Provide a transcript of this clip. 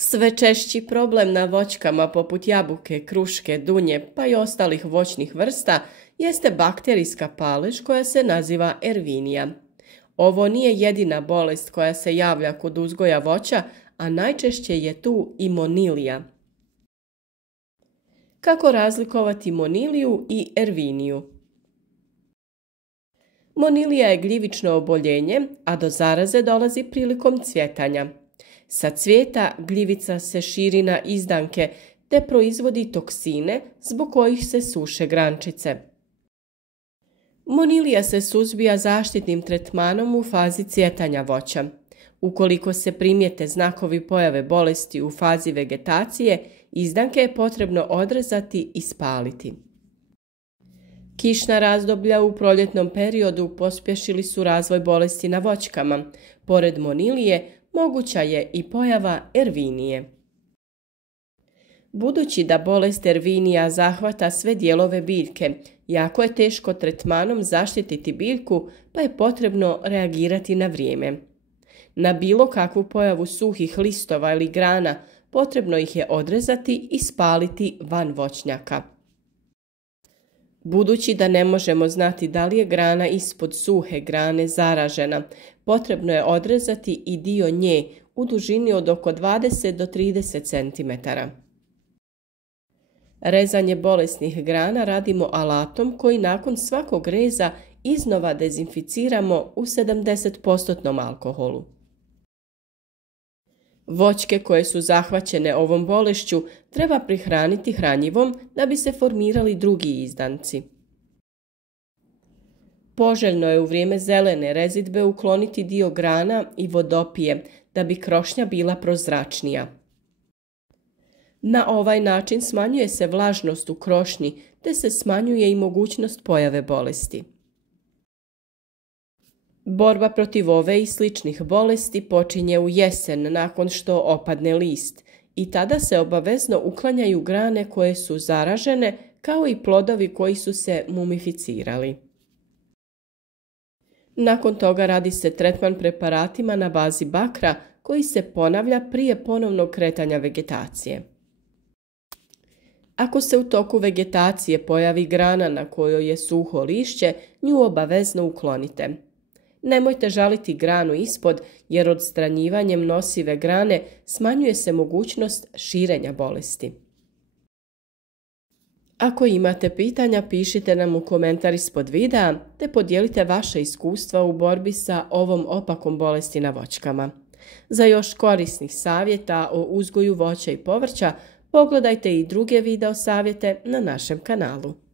Sve češći problem na voćkama poput jabuke, kruške, dunje pa i ostalih voćnih vrsta jeste bakterijska palež koja se naziva ervinija. Ovo nije jedina bolest koja se javlja kod uzgoja voća, a najčešće je tu i monilija. Kako razlikovati moniliju i erviniju? Monilija je gljivično oboljenje, a do zaraze dolazi prilikom cvjetanja. Sa cvijeta gljivica se širi na izdanke te proizvodi toksine zbog kojih se suše grančice. Monilija se suzbija zaštitnim tretmanom u fazi cvjetanja voća. Ukoliko se primijete znakovi pojave bolesti u fazi vegetacije, izdanke je potrebno odrezati i spaliti. Kišna razdoblja u proljetnom periodu pospješili su razvoj bolesti na voćkama. Pored monilije, moguća je i pojava ervinije. Budući da bolest ervinija zahvata sve dijelove biljke, jako je teško tretmanom zaštititi biljku, pa je potrebno reagirati na vrijeme. Na bilo kakvu pojavu suhih listova ili grana potrebno ih je odrezati i spaliti van voćnjaka. Budući da ne možemo znati da li je grana ispod suhe grane zaražena, potrebno je odrezati i dio nje u dužini od oko 20 do 30 cm. Rezanje bolesnih grana radimo alatom koji nakon svakog reza iznova dezinficiramo u 70% alkoholu. Voćke koje su zahvaćene ovom bolešću treba prihraniti hranjivom da bi se formirali drugi izdanci. Poželjno je u vrijeme zelene rezidbe ukloniti dio grana i vodopije da bi krošnja bila prozračnija. Na ovaj način smanjuje se vlažnost u krošnji te se smanjuje i mogućnost pojave bolesti. Borba protiv ove i sličnih bolesti počinje u jesen nakon što opadne list i tada se obavezno uklanjaju grane koje su zaražene kao i plodovi koji su se mumificirali. Nakon toga radi se tretman preparatima na bazi bakra koji se ponavlja prije ponovnog kretanja vegetacije. Ako se u toku vegetacije pojavi grana na kojoj je suho lišće, nju obavezno uklonite. Nemojte žaliti granu ispod jer odstranjivanjem nosive grane smanjuje se mogućnost širenja bolesti. Ako imate pitanja, pišite nam u komentar ispod videa te podijelite vaše iskustva u borbi sa ovom opakom bolesti na voćkama. Za još korisnih savjeta o uzgoju voća i povrća pogledajte i druge video savjete na našem kanalu.